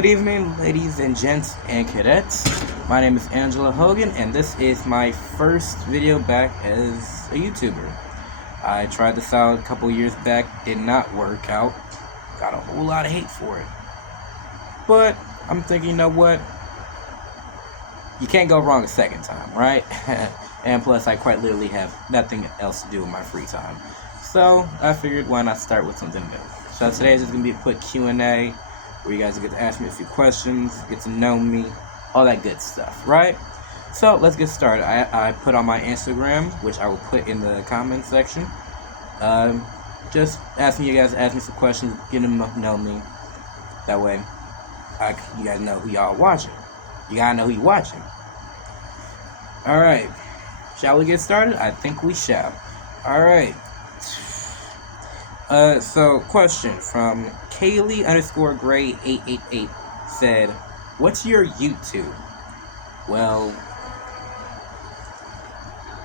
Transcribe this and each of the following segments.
Good evening, ladies and gents and cadets. My name is Angela Hogan, and this is my first video back as a YouTuber. I tried this out a couple years back, did not work out. Got a whole lot of hate for it. But I'm thinking, you know what? You can't go wrong a second time, right? And plus, I quite literally have nothing else to do in my free time. So I figured, why not start with something new? So today is just going to be a quick Q&A where you guys get to ask me a few questions, get to know me, all that good stuff, right? So let's get started. I put on my Instagram, which I will put in the comment section. Just asking you guys to ask me some questions, getting to know me. That way, you guys know who y'all watching. You gotta know who you watching. Alright, shall we get started? I think we shall. Alright. So question from Kaylee_Gray888 said, what's your YouTube? Well,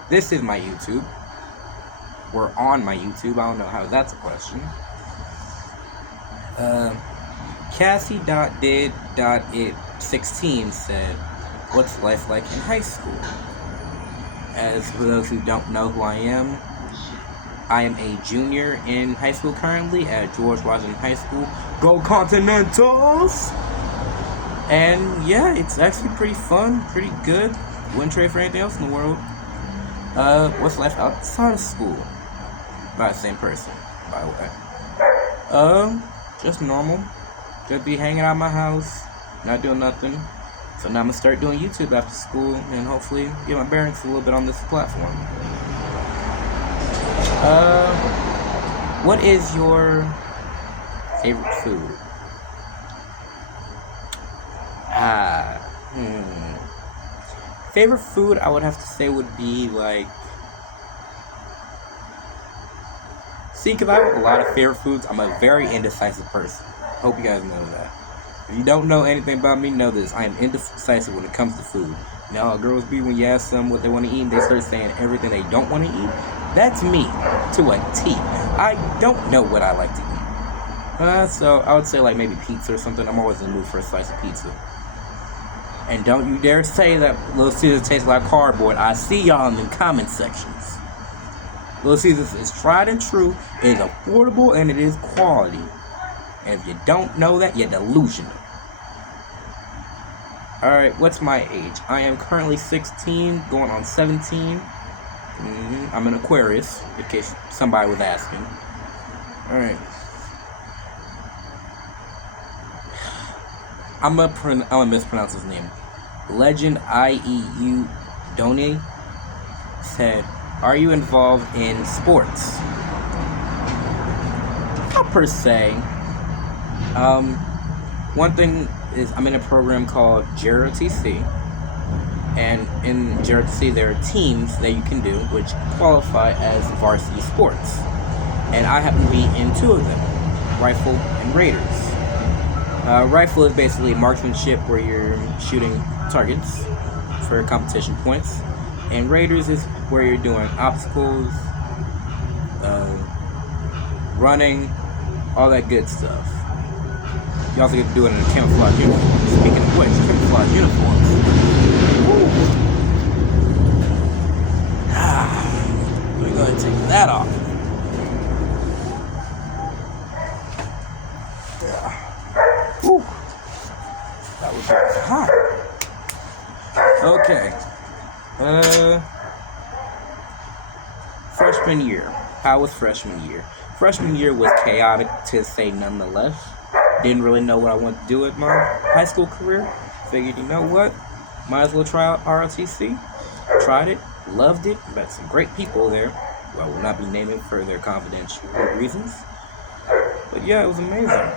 this is my YouTube. We're on my YouTube. I don't know how that's a question. Cassie.did.it16 said, what's life like in high school? As for those who don't know who I am a junior in high school currently at George Washington High School. Go Continentals! And yeah, it's actually pretty fun, pretty good. Wouldn't trade for anything else in the world. What's life outside of school? By the same person, by the way. Just normal. Just be hanging out my house, not doing nothing. So now I'm gonna start doing YouTube after school and hopefully get my bearings a little bit on this platform. What is your favorite food? Favorite food, I would have to say, would be like... See, because I have a lot of favorite foods, I'm a very indecisive person. Hope you guys know that. If you don't know anything about me, know this. I am indecisive when it comes to food. You know how girls be when you ask them what they want to eat and they start saying everything they don't want to eat? That's me, to a T. I don't know what I like to eat. So I would say like maybe pizza or something. I'm always in the mood for a slice of pizza. And don't you dare say that Little Caesars tastes like cardboard. I see y'all in the comment sections. Little Caesars is tried and true, it is affordable, and it is quality. And if you don't know that, you're delusional. Alright, what's my age? I am currently 16, going on 17. I'm an Aquarius, in case somebody was asking. Alright. I'm gonna mispronounce his name. Legend IEU Done said, are you involved in sports? Not per se. One thing is I'm in a program called JROTC. And in JROTC there are teams that you can do which qualify as varsity sports. And I happen to be in two of them, Rifle and Raiders. Rifle is basically marksmanship where you're shooting targets for competition points. And Raiders is where you're doing obstacles, running, all that good stuff. You also get to do it in a camouflage uniform. Speaking of which, camouflage uniforms. We're going to take that off. Yeah. Woo. That was hot. Okay. Freshman year. How was freshman year? Freshman year was chaotic, to say nonetheless. Didn't really know what I wanted to do with my high school career. Figured, you know what? Might as well try out ROTC. Tried it. Loved it. Met some great people there, who I will not be naming for their confidential reasons. But yeah, it was amazing.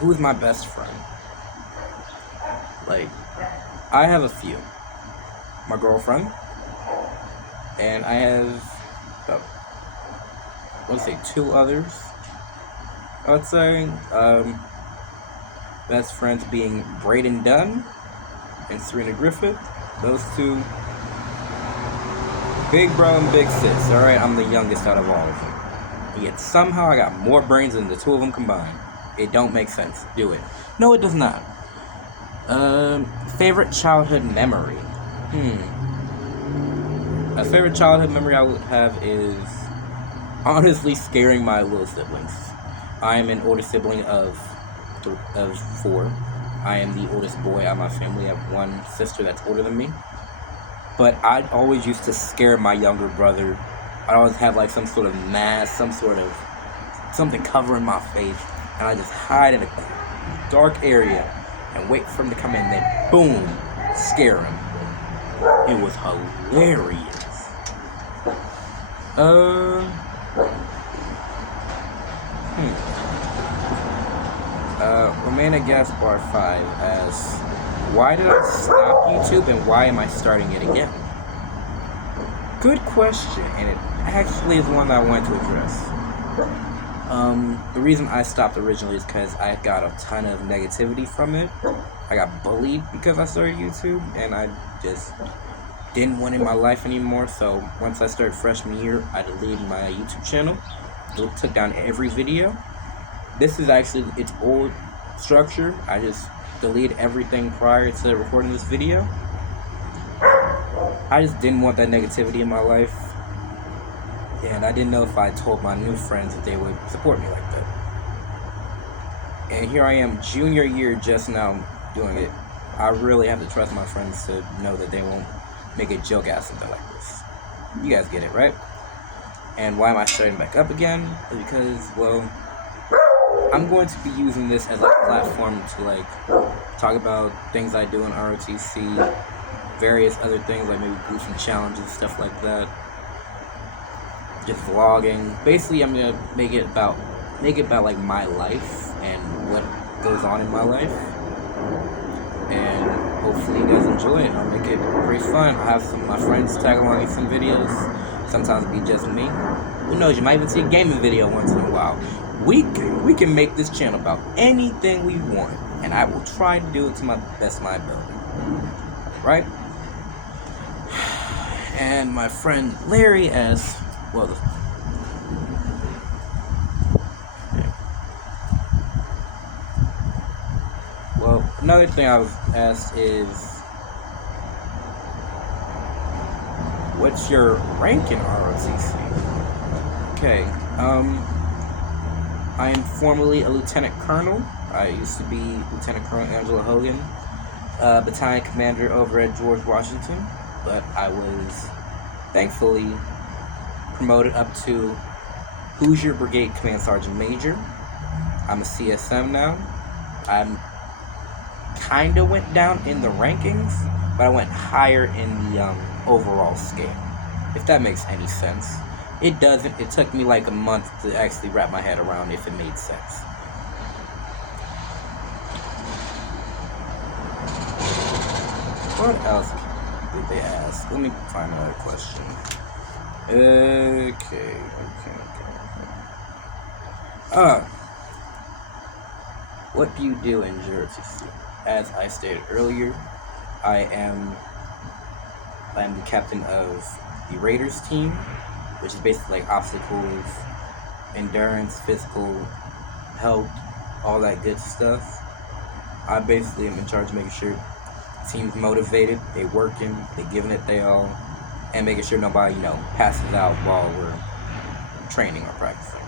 Who is my best friend? Like, I have a few. My girlfriend. And I have let's say two others. I would say best friends being Braden Dunn and Serena Griffith. Those two. Big bro and big sis. Alright, I'm the youngest out of all of them. And yet somehow I got more brains than the two of them combined. It don't make sense. Do it. No, it does not. Favorite childhood memory. A favorite childhood memory I would have is honestly scaring my little siblings. I am an older sibling of four. I am the oldest boy out of my family. I have one sister that's older than me. But I always used to scare my younger brother. I always have like some sort of mask, some sort of something covering my face, and I just hide in a dark area and wait for him to come in, then boom, scare him. It was hilarious. Romana Gaspar 5 asks, why did I stop YouTube and why am I starting it again? Good question, and it actually is one that I wanted to address. The reason I stopped originally is because I got a ton of negativity from it. I got bullied because I started YouTube, and I just didn't want it in my life anymore. So once I started freshman year, I deleted my YouTube channel, took down every video. This is actually its old structure. I just deleted everything prior to recording this video. I just didn't want that negativity in my life, and I didn't know if I told my new friends that they would support me like that. And here I am, junior year, just now doing it. I really have to trust my friends to know that they won't make a joke out of something like this. You guys get it, right? And why am I starting back up again? Because, well, I'm going to be using this as a platform to like talk about things I do in ROTC, various other things like maybe do some challenges, stuff like that. Just vlogging. Basically, I'm gonna make it about like my life and what goes on in my life. And hopefully you guys enjoy it. I'll make it pretty fun. I'll have some of my friends tag along in some videos. Sometimes it'll be just me. Who knows, you might even see a gaming video once in a while. We can make this channel about anything we want, and I will try to do it to my best of my ability. Right? And my friend Larry asks, well, another thing I was asked is, what's your rank in ROTC? Okay, I am formerly a lieutenant colonel. I used to be Lieutenant Colonel Angela Hogan, battalion commander over at George Washington, but I was thankfully promoted up to Hoosier Brigade Command Sergeant Major. I'm a CSM now. I'm kinda went down in the rankings, but I went higher in the overall scale, if that makes any sense. It doesn't. It took me like a month to actually wrap my head around if it made sense. What else did they ask? Let me find another question. Okay. What do you do in JROTC? As I stated earlier, I am the captain of the Raiders team, which is basically like obstacles, endurance, physical health, all that good stuff. I basically am in charge of making sure the team's motivated, they working, they giving it their all, and making sure nobody, passes out while we're training or practicing.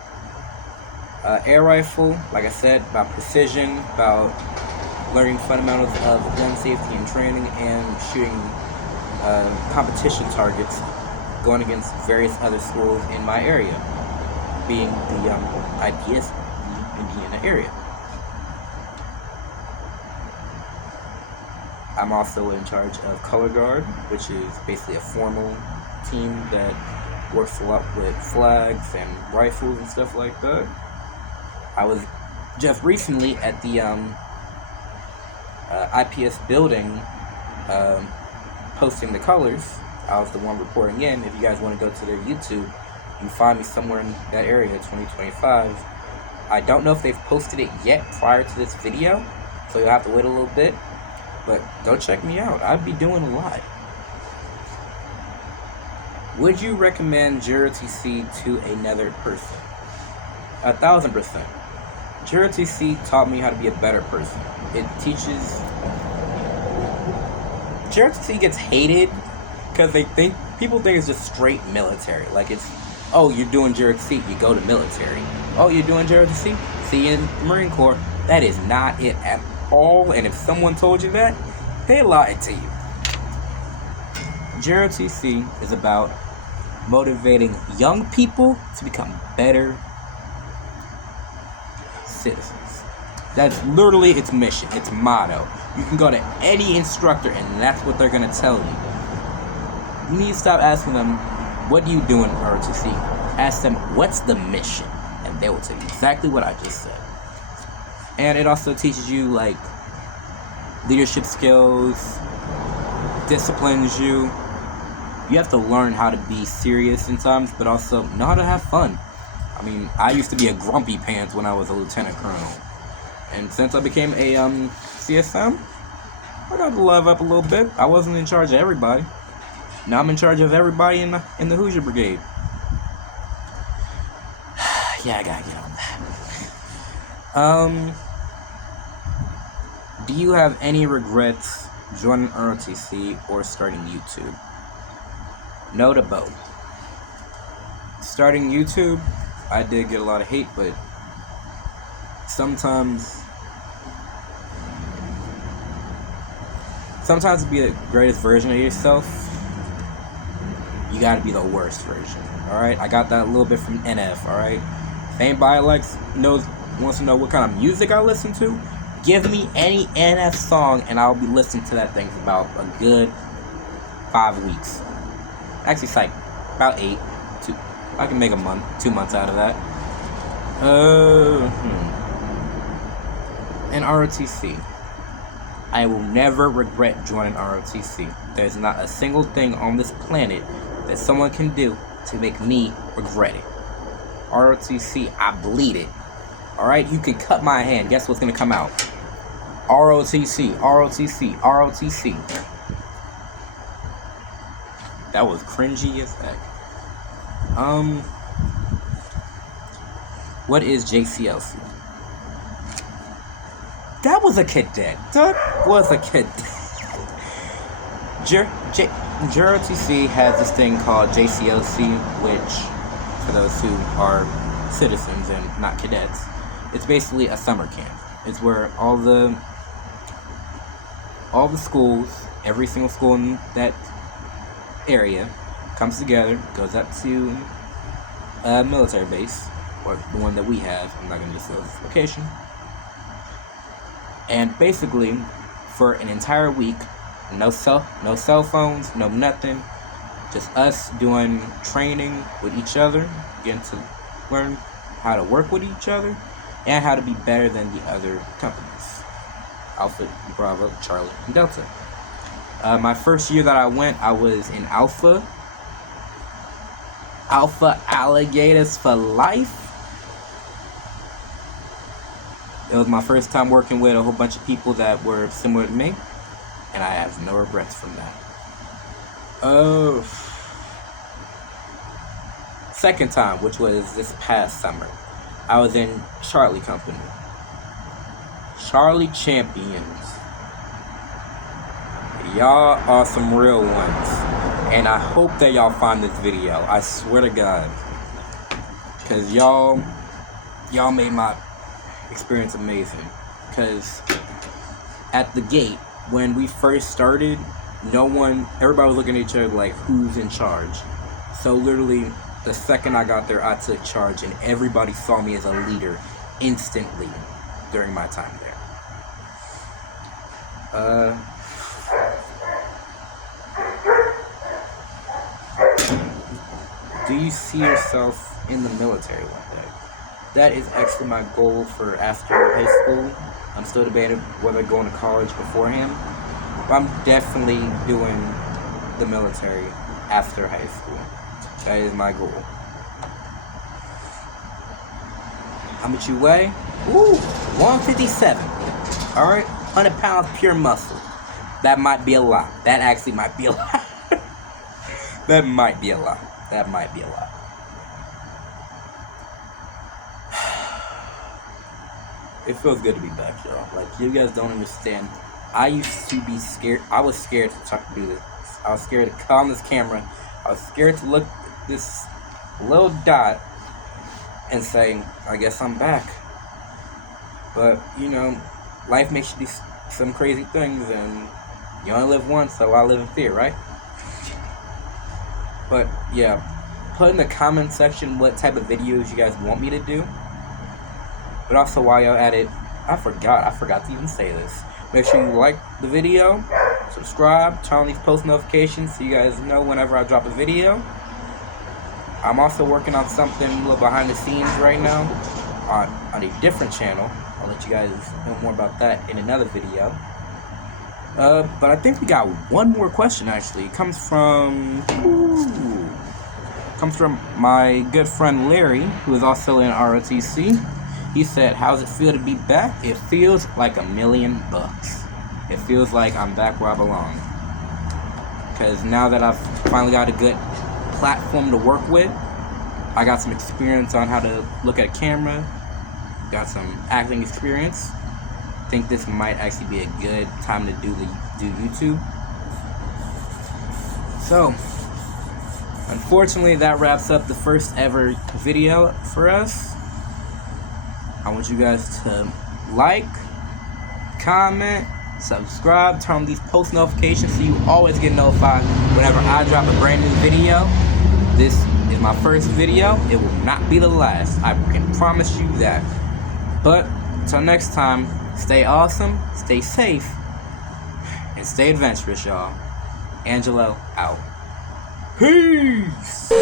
Air rifle, like I said, about precision, about learning fundamentals of gun safety and training, and shooting competition targets, going against various other schools in my area, being the IPS, the Indiana area. I'm also in charge of Color Guard, which is basically a formal team that works a lot with flags and rifles and stuff like that. I was just recently at the IPS building posting the colors. I was the one reporting in. If you guys want to go to their YouTube, you can find me somewhere in that area, 2025. I don't know if they've posted it yet prior to this video, so you'll have to wait a little bit. But go check me out. I'd be doing a lot. Would you recommend JROTC to another person? 1,000%. JROTC taught me how to be a better person. It teaches. JROTC gets hated because people think it's just straight military. Like it's, oh, you're doing JROTC, you go to military. Oh, you're doing JROTC, see you in the Marine Corps. That is not it at all. And if someone told you that, they lied to you. JROTC is about motivating young people to become better citizens. That's literally its mission, its motto. You can go to any instructor and that's what they're going to tell you. You need to stop asking them, what do you do in ROTC? Ask them, what's the mission? And they will tell you exactly what I just said. And it also teaches you, like, leadership skills, disciplines you. You have to learn how to be serious sometimes, but also know how to have fun. I mean, I used to be a grumpy pants when I was a lieutenant colonel. And since I became a CSM, I got to level up a little bit. I wasn't in charge of everybody. Now I'm in charge of everybody in the Hoosier Brigade. Yeah, I gotta get on that. Do you have any regrets joining ROTC or starting YouTube? No to both. Starting YouTube, I did get a lot of hate, but sometimes to be the greatest version of yourself, you gotta be the worst version. Alright? I got that a little bit from NF, alright? If anybody wants to know what kind of music I listen to, give me any NF song and I'll be listening to that thing for about a good 5 weeks. Actually, it's like about 8. I can make 2 months out of that. In ROTC, I will never regret joining ROTC. There's not a single thing on this planet that someone can do to make me regret it. ROTC, I bleed it. Alright, you can cut my hand. Guess what's gonna come out? ROTC, ROTC, ROTC. That was cringy as heck. What is JCLC? That was a cadet. That was a cadet. JROTC has this thing called JCLC, which, for those who are citizens and not cadets, it's basically a summer camp. It's where all the schools, every single school in that area, comes together, goes up to a military base, or the one that we have. I'm not going to disclose this location. And basically, for an entire week, no cell phones, no nothing, just us doing training with each other, getting to learn how to work with each other, and how to be better than the other companies. Alpha, Bravo, Charlie, and Delta. My first year that I went, I was in Alpha. Alpha Alligators for life. It was my first time working with a whole bunch of people that were similar to me, and I have no regrets from that. Second time, which was this past summer, I was in Charlie Company. Charlie Champions. Y'all are some real ones. And I hope that y'all find this video. I swear to God. Because y'all made my experience amazing. Because at the gate, when we first started, everybody was looking at each other like, who's in charge? So literally, the second I got there, I took charge, and everybody saw me as a leader instantly during my time there. Do you see yourself in the military one day? That is actually my goal for after high school. I'm still debating whether going to college beforehand, but I'm definitely doing the military after high school. That is my goal. How much you weigh? Ooh, 157. Alright, 100 pounds pure muscle. That might be a lot. That actually might be a lot. That might be a lot. That might be a lot. It feels good to be back, y'all. Like, you guys don't understand. I used to be scared. I was scared to do this. I was scared to come on this camera. I was scared to look at this little dot and say, I guess I'm back. But, you know, life makes you do some crazy things, and you only live once, so I live in fear, right? But, yeah, put in the comment section what type of videos you guys want me to do. But also, while y'all at it, I forgot to even say this. Make sure you like the video, subscribe, turn on these post notifications so you guys know whenever I drop a video. I'm also working on something a little behind the scenes right now on a different channel. I'll let you guys know more about that in another video. But I think we got one more question, actually. It comes from my good friend Larry, who is also in ROTC. He said, how's it feel to be back? It feels like $1 million. It feels like I'm back where I belong. Because now that I've finally got a good platform to work with, I got some experience on how to look at a camera, got some acting experience. I think this might actually be a good time to do YouTube. So, unfortunately, that wraps up the first ever video for us. I want you guys to like, comment, subscribe, turn on these post notifications so you always get notified whenever I drop a brand new video. This is my first video. It will not be the last. I can promise you that. But until next time, stay awesome, stay safe, and stay adventurous, y'all. Angelo out. Peace!